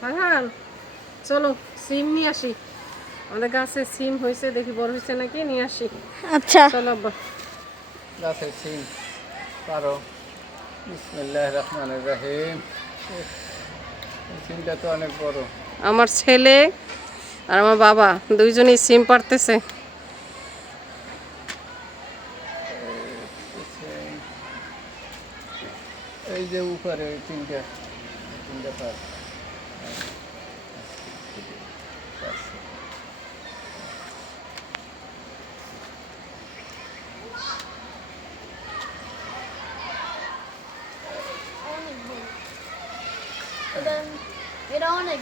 ফারহান চলো সিম নিয়ে আসি। আমাদের গাছে সিম হয়েছে দেখি বড় হয়েছে নাকি? নিয়ে আসি। আচ্ছা। চলো আব্বা। গাছের সিম পারো। বিসমুল্লাহ রহমান রাহিম। সিমটা তো অনেক বড়। আমার ছেলে আর আমার বাবা দুইজনই সিম পারতেছে এই যে উপরে তিনটা তিনটা পার এটা অনেক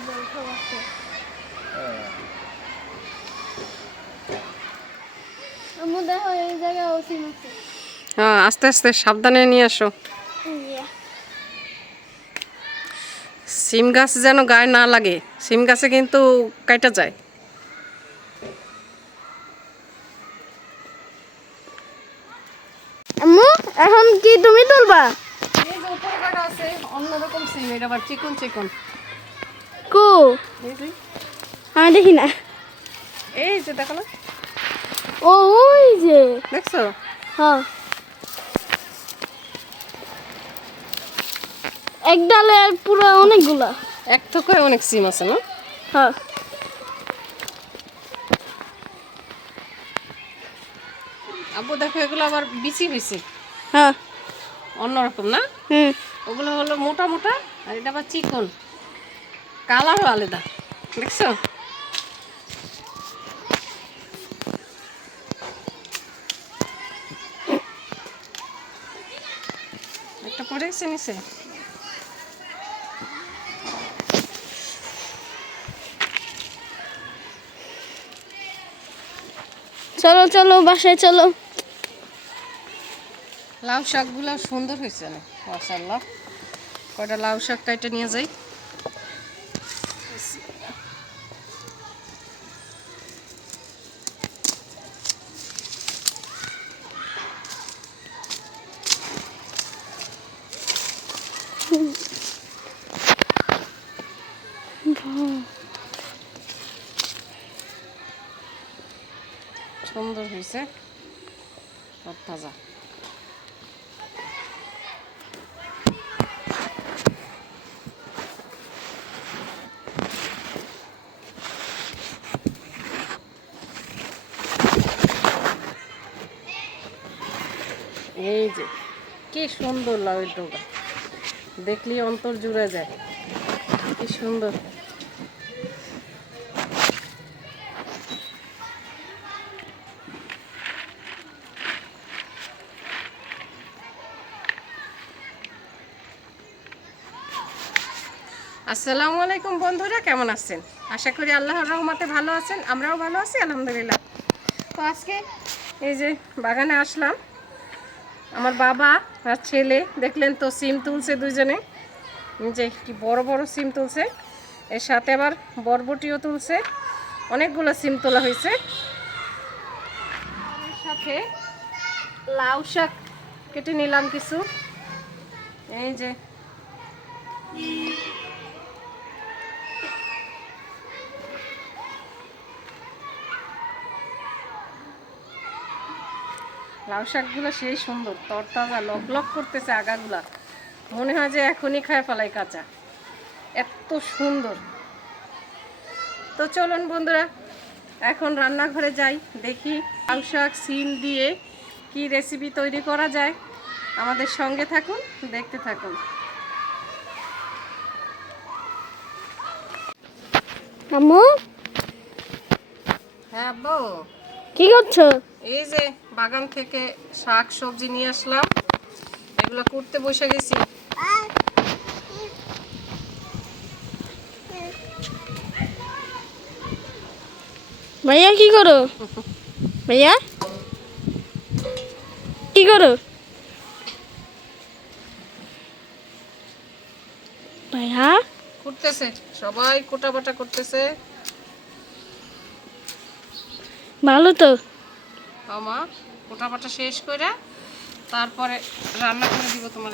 হ্যাঁ আস্তে আস্তে সাবধানে নিয়ে আসো। সিম গাছ যেন গায়ে না লাগে সিম গাছে কিন্তু কাটা যায়। আম্মু এখন কি তুমি তুলবা? এই যে উপরে কাটা আছে অন্যরকম সিম এটা আবার চিকন চিকন। কো? আমি দেখি না। এই যে দেখো না। ও ওই যে। দেখছ? হ্যাঁ। এক ডালে পুরো অনেকগুলা। এক থোকায় অনেক সিম আছে না? হ্যাঁ। আব্বু দেখো এগুলো আবার বিচি হয়েছে হ্যাঁ। অন্যরকম না? হুম। ওগুলো হলো মোটা মোটা আর এটা আবার চিকন। কালারও আলাদা দেখছ? একটা পড়ে গেছে নিচে চলো চলো, বাসায় চলো। লাউ শাকগুলো সুন্দর হয়েছে না মাশাল্লাহ কয়টা লাউ শাক কাইটা নিয়ে যাই সুন্দর হয়েছে তাজা এই যে কি সুন্দর লাউয়ের ডোকা দেখলি অন্তর জুড়ে যায়। কি সুন্দর। আসসালামু আলাইকুম বন্ধুরা, কেমন আছেন? আশা করি আল্লাহর রহমতে ভালো আছেন, আমরাও ভালো আছি, আলহামদুলিল্লাহ। তো আজকে এই যে বাগানে আসলাম, আমার বাবা আর ছেলে, দেখলেন তো সিম তুলছে দুজনে যে কি বড় বড় সিম তুলছে, এর সাথে আবার বরবটিও তুলছে, অনেকগুলো সিম তোলা হয়েছে। সাথে লাউ শাক কেটে নিলাম কিছু। এই যে লাউ শাকগুলো সেই সুন্দর তরতাজা লক লক করতেছে আগাগুলা। মনে হয় যে এখনই খায় ফেলাই কাঁচা। এত সুন্দর। তো চলুন বন্ধুরা এখন রান্নাঘরে যাই দেখি লাউ শাক সিম দিয়ে কি রেসিপি তৈরি করা যায়। আমাদের সঙ্গে থাকুন দেখতে থাকুন। আম্মু? হ্যাঁ আব্বু। কি করছ? এই যে বাগান থেকে শাক সবজি নিয়ে আসলাম। এগুলো করতে বসে গেছি। ভাইয়া কি করো? ভাইয়া কি করো? ভাইয়া করতেছে সবাই কোটা বাটা করতেছে। ভালো তো। আমা ওটা পাটা শেষ করে তারপরে রান্না করে দিব তোমার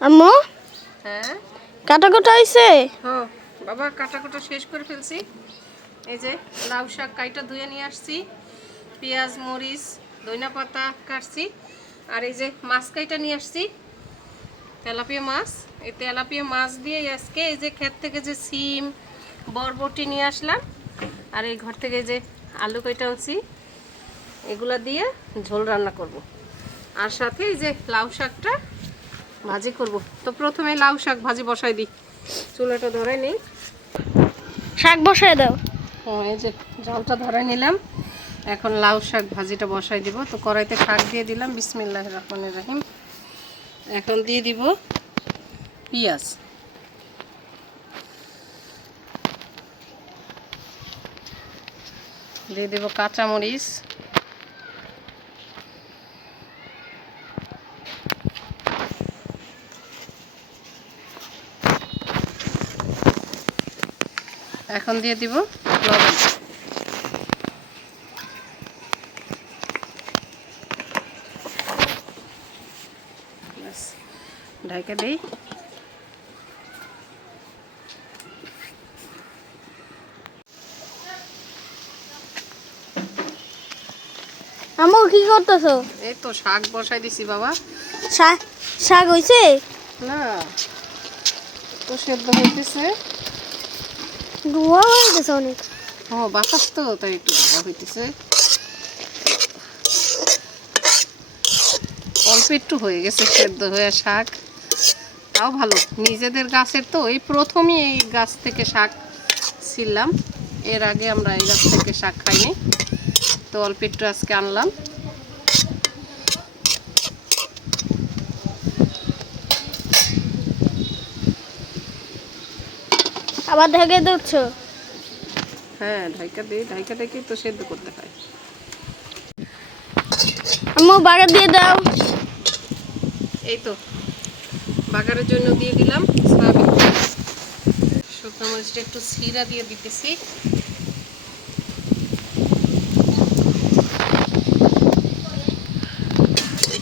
আম্মু হ্যাঁ? কাটা কোটা হইছে? হ্যাঁ বাবা কাটা কোটা শেষ করে ফেলছি। এই যে লাউ শাক কাইটা ধুয়ে নিয়ে আসছি। পেঁয়াজ মরিচ ধইনা পাতা কাটছি। আর এই যে মাছ কাইটা নিয়ে আসছি তেলাপিয়া মাছ। এই তেলাপিয়া মাছ দিয়ে আজকে এই যে ক্ষেত থেকে যে সিম বরবটি নিয়ে আসলাম। আর এই ঘর থেকে যে আলু কাইটা আনছি এগুলা দিয়ে ঝোল রান্না করব। আর সাথে এই যে লাউ শাকটা ভাজি করব। তো প্রথমে লাউ শাক ভাজি বসাই দিই। চুলাটা ধরে নিই। শাক বসায় দাও। হ্যাঁ এই যে জলটা ধরে নিলাম। এখন লাউ শাক ভাজিটা বসাই দিব। তো কড়াইতে শাক দিয়ে দিলাম বিসমিল্লাহ রহমানির রহিম। এখন দিয়ে দিব পেঁয়াজ। দিয়ে দেব কাঁচামরিচ। এখন দিয়ে দিব লবণ। ঢাকা দিই। কি করতেছো? এই তো শাক বসাই দিছি বাবা। শাক শাক হয়েছে না। তো সেদ্ধ হইতেছে। ধোয়া গেছে অনেক। ও বাতাস তো তাই একটু হইতেছে। অল্প একটু হয়ে গেছে সেদ্ধ হয়ে শাক। তাও ভালো। নিজেদের গাছের তো এই প্রথমই এই গাছ থেকে শাক ছিলাম। এর আগে আমরা এই গাছ থেকে শাক খাইনি। তো অল্প একটু আজকে আনলাম। আবার ঢেকে দিচ্ছ? হ্যাঁ ঢাইকা দিই ঢাইকা ডেকে তো সেদ্ধ করতে হয়। আম্মু বাগা দিয়ে দাও। এই তো। বাগারের জন্য দিয়ে দিলাম। সয়াবিন শুকনো মরিচটা একটু সিরা দিয়ে দিতেছি।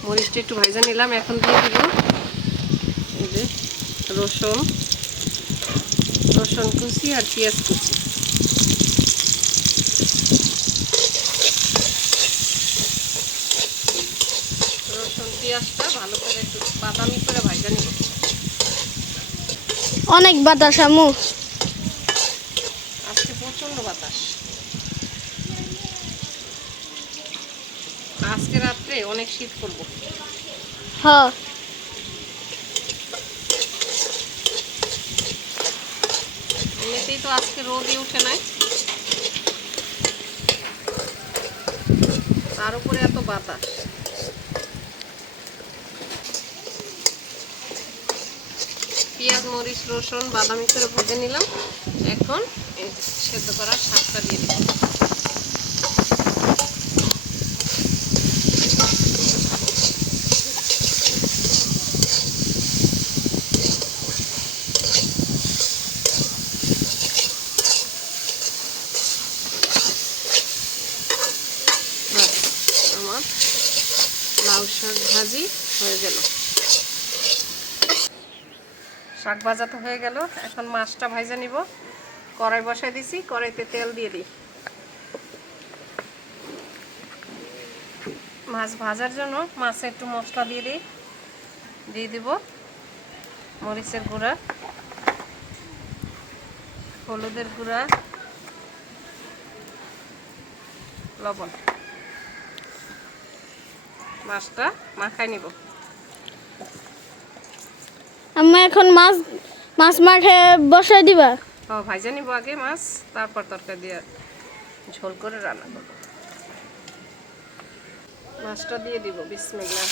মরিচটা একটু ভাজা নিলাম, এখন দিয়ে দিব রসুন। রসুন কুচি আর পেঁয়াজ কুচি। রসুন, পেঁয়াজটা ভালো করে একটু বাদামি করে ভাজা নিব। অনেক বাতাস আম্মু। আজকে প্রচণ্ড বাতাস। আজকে রাত্রে অনেক শীত করব হ। এমনিতেই তো আজকে রোদই উঠে নাই। তার উপরে এত বাতাস। পেঁয়াজ মরিচ রসুন বাদামি করে ভেজে নিলাম। এখন সেদ্ধ করার শাকটা দিয়ে দিলাম ব্যাস, আমার লাউ শাক ভাজি হয়ে গেল শাক ভাজা তো হয়ে গেল, এখন মাছটা ভাজা নিব। কড়াই বসাই দিছি, কড়াইতে তেল দিয়ে দিই। মাছ ভাজার জন্য মাছে একটু মশলা দিয়ে দিই। দিয়ে দিব মরিচের গুঁড়া, হলুদের গুঁড়া, লবণ। মাছটা মাখাই নিব। আম্মু এখন মাছ মাছ মাঠে বসাই দিবা? ও ভাজা নিব আগে মাছ, তারপর তরকারি দিয়ে ঝোল করে রান্না করব। মাছটা দিয়ে দিব, বিসমিল্লাহ।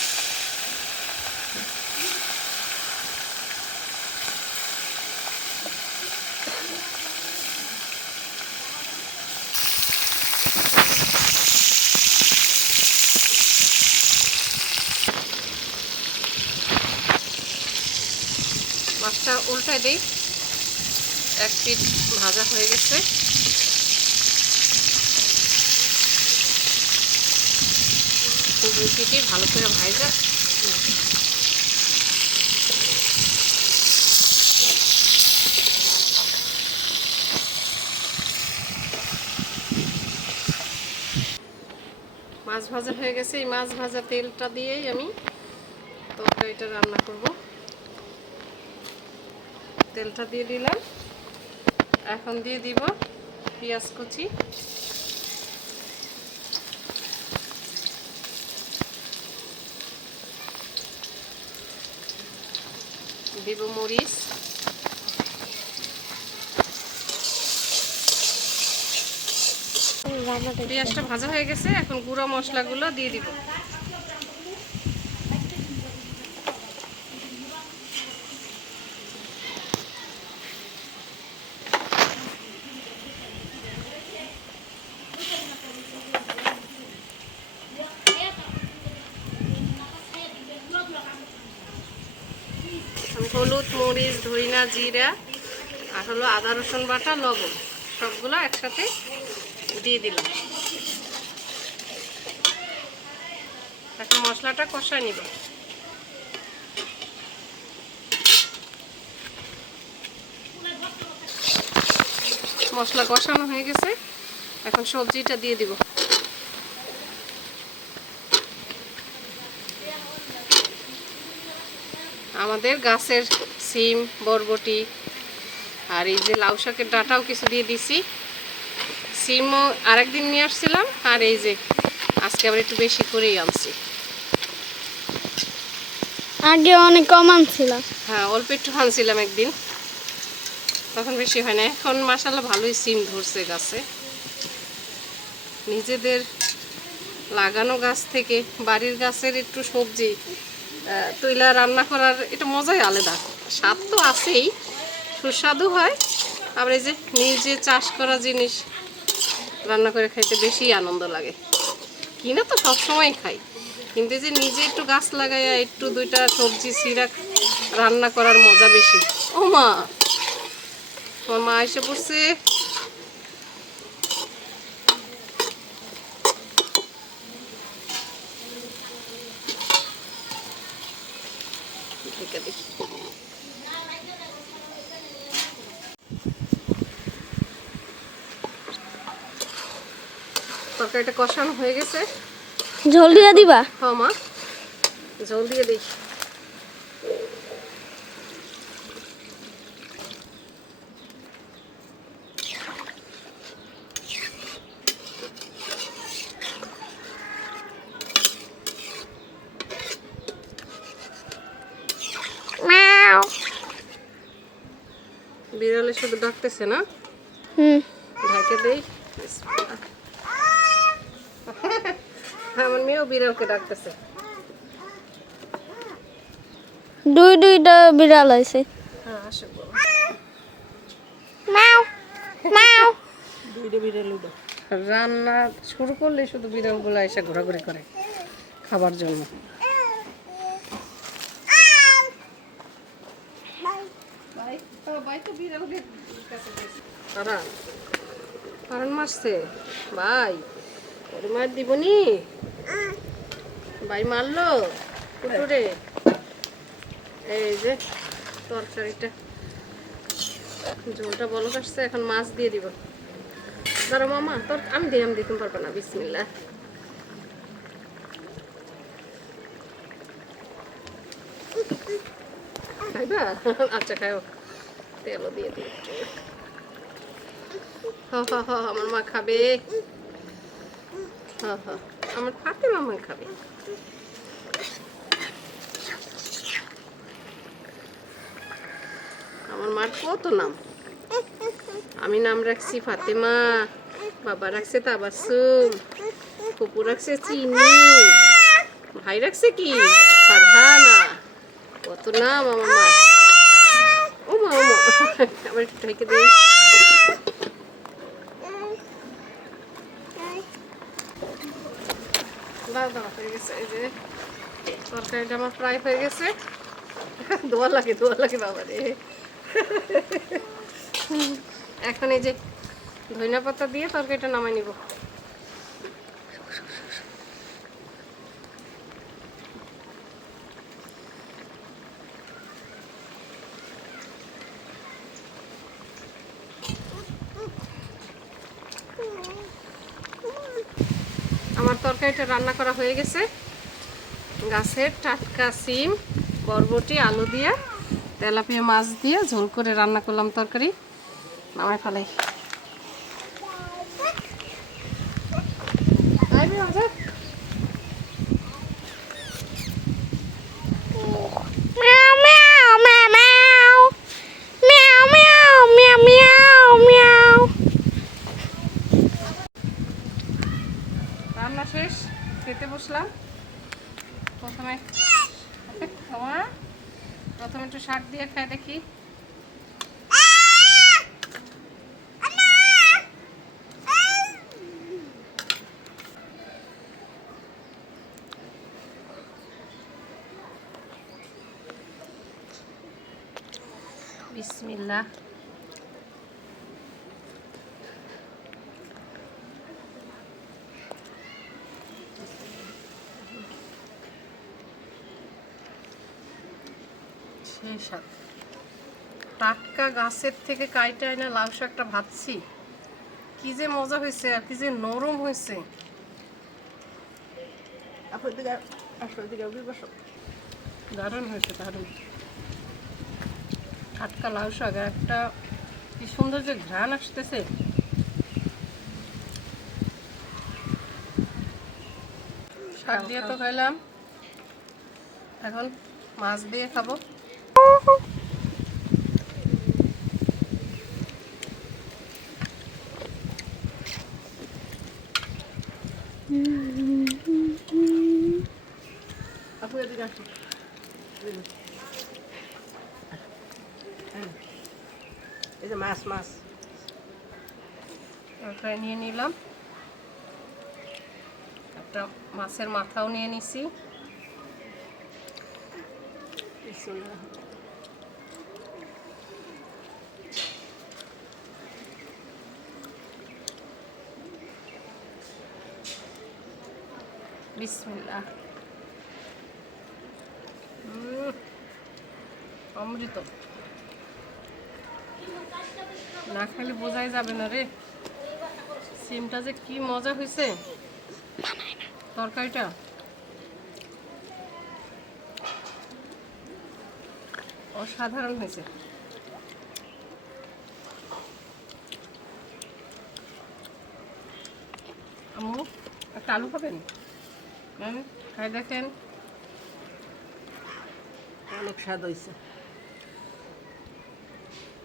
মাছটা দিই। এক পিঠ ভাজা হয়ে গেছে। দুই পিঠে ভালো করে ভাইজা মাছ ভাজা হয়ে গেছে। এই মাছ ভাজা তেলটা দিয়েই আমি তরকারিটা রান্না করব। তেলটা দিয়ে দিলাম। এখন দিয়ে দিব পেঁয়াজ কুচি। দিব মরিচ। পেঁয়াজটা ভাজা হয়ে গেছে এখন গুঁড়ো মশলাগুলো দিয়ে দিব। ধইনা জিরা, আর হলো আদা, রসুন বাটা, লবণ, সবগুলো একসাথে দিয়ে দিলাম। এখন মশলাটা কষায় নিব। মশলা কষানো হয়ে গেছে। এখন সবজিটা দিয়ে দিব। আমাদের গাছের সিম বরবটি আর এই যে লাউ শাকের ডাঁটাও কিছু দিয়ে দিছি। সিমও আরেকদিন নিয়ে আসছিলাম আর এই যে আজকে আবার একটু বেশি করেই আনছি। আগে অনেক কম আনছিলাম। হ্যাঁ অল্প একটু আনছিলাম একদিন। তখন বেশি হয় না। এখন মাসাল্লাহ ভালোই সিম ধরছে গাছে। নিজেদের লাগানো গাছ থেকে বাড়ির গাছের একটু সবজি তৈলা রান্না করার এটা মজাই আলাদা। স্বাদ তো আছেই, সুস্বাদু হয়। আবার এই যে নিজে চাষ করা জিনিস রান্না করে খাইতে বেশি আনন্দ লাগে। কিনা তো সবসময় খাই, কিন্তু যে নিজে একটু গাছ লাগাইয়া একটু দুইটা সবজি সিরা রান্না করার মজা বেশি। ও মা! তোমার মা এসে পড়ছে। ঢেকে তরকারিটা কষানো হয়ে গেছে। ঝোল দিয়ে দিবা? হ্যাঁ মা জল দিয়ে দিই। বিড়ালে শুধু ডাকতেছে না? হুম। ঢাকে দেই। আমার মেয়েও বিড়ালকে ডাকতেছে। দুই দুইটা বিড়াল আছে। হ্যাঁ আসো। মাও রান্না শুরু করলে শুধু বিড়ালগুলো এসে ঘোরাঘুরি করে খাবার জন্য। কারণ কারণ মারছে। ভাই। ওর মার দিবনি? ভাই মারলো? কুকুরে এই যে, তরকারিটা। ঝোলটা বলো আসছে, এখন মাছ দিয়ে দিব। দাঁড়া মামা, তোর আমি দিই আমি দিতে পারব না বিসমিল্লা খাইবা? আচ্ছা খাও তেলও দিয়ে দিই। হ হ হ, আমার মা খাবে। হ হ আমার ফাতে মামা খাবে। আমার মার কত নাম? আমি নাম রাখছি ফাতেমা, বাবা রাখছে তাবাসুম ফুপু রাখছে চিনি ভাই রাখছে কি? ফারহানা। কত নাম আমার মা ও মা ও মা আবার একটু ঢেকে দিই দাও দাও হয়ে প্রায় হয়ে গেছে। বাবা রে এখন এই যে ধনিয়া পাতা দিয়ে তরকারিটা নামাই নিব। তরকারিটা রান্না করা হয়ে গেছে। গাছের টাটকা সিম, বরবটি, আলু দিয়ে, তেলাপিয়া মাছ দিয়ে ঝোল করে রান্না করলাম তরকারি। নামায় ফেলাই। খেতে বসলাম। প্রথমে খাওয়া। প্রথমে একটু শাক দিয়ে খাই দেখি। বিসমিল্লাহ। সেই স্বাদ টাটকা গাছের থেকে কাইটা এনে লাউ শাকটা ভাবছি কি যে মজা হয়েছে আর কি যে নরম হয়েছে দারুণ হয়েছে দারুণ। টাটকা লাউ শাক আর একটা কি সুন্দর যে ঘ্রাণ আসতেছে। শাক দিয়ে তো খাইলাম। এখন মাছ দিয়ে খাব আপু এদিকে আসো এই যে মাছ মাছ তরকারি নিয়ে নিলাম একটা মাছের মাথাও নিয়ে নিছি। অমৃত। না খালি বোঝাই যাবে না রে। সিমটা যে কি মজা হয়েছে তরকারিটা? অসাধারণ হয়েছে। আম্মু একটা আলু খাবেন? ম্যাম খাই দেখেন। অনেক স্বাদ হয়েছে।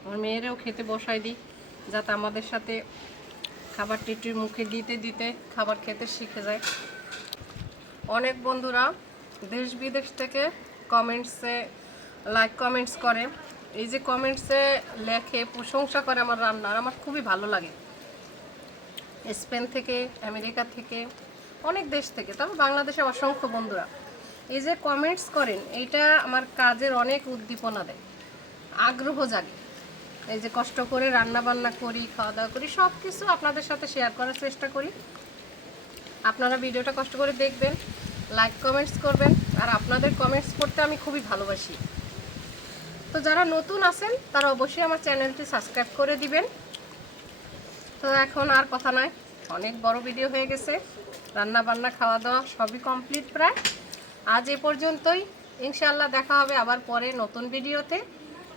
আমার মেয়েরাও খেতে বসাই দিই যাতে আমাদের সাথে খাবার টিটির মুখে দিতে দিতে খাবার খেতে শিখে যায়। অনেক বন্ধুরা দেশ বিদেশ থেকে কমেন্টসে লাইক কমেন্টস করে। এই যে কমেন্টসে লেখে, প্রশংসা করে আমার রান্নার আমার খুবই ভালো লাগে। স্পেন থেকে, আমেরিকা থেকে, অনেক দেশ থেকে, তবে বাংলাদেশে অসংখ্য বন্ধুরা। এই যে কমেন্টস করেন, এইটা আমার কাজের অনেক উদ্দীপনা দেয়। আগ্রহ জাগে। এই যে কষ্ট করে রান্না বান্না করি খাওয়া দাওয়া করি সব কিছু আপনাদের সাথে শেয়ার করার চেষ্টা করি। আপনারা ভিডিওটা কষ্ট করে দেখবেন লাইক কমেন্টস করবেন, আর আপনাদের কমেন্টস করতে আমি খুবই ভালোবাসি। তো যারা নতুন আছেন, তারা অবশ্যই আমার চ্যানেলটি সাবস্ক্রাইব করে দিবেন। তো এখন আর কথা নয়, অনেক বড় ভিডিও হয়ে গেছে রান্না বান্না খাওয়া দাওয়া সবই কমপ্লিট প্রায়। আজ এ পর্যন্তই, ইনশাআল্লাহ দেখা হবে আবার পরে নতুন ভিডিওতে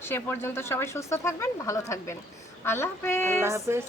সে পর্যন্ত সবাই সুস্থ থাকবেন, ভালো থাকবেন। আল্লাহ হাফেজ। আল্লাহ হাফেজ।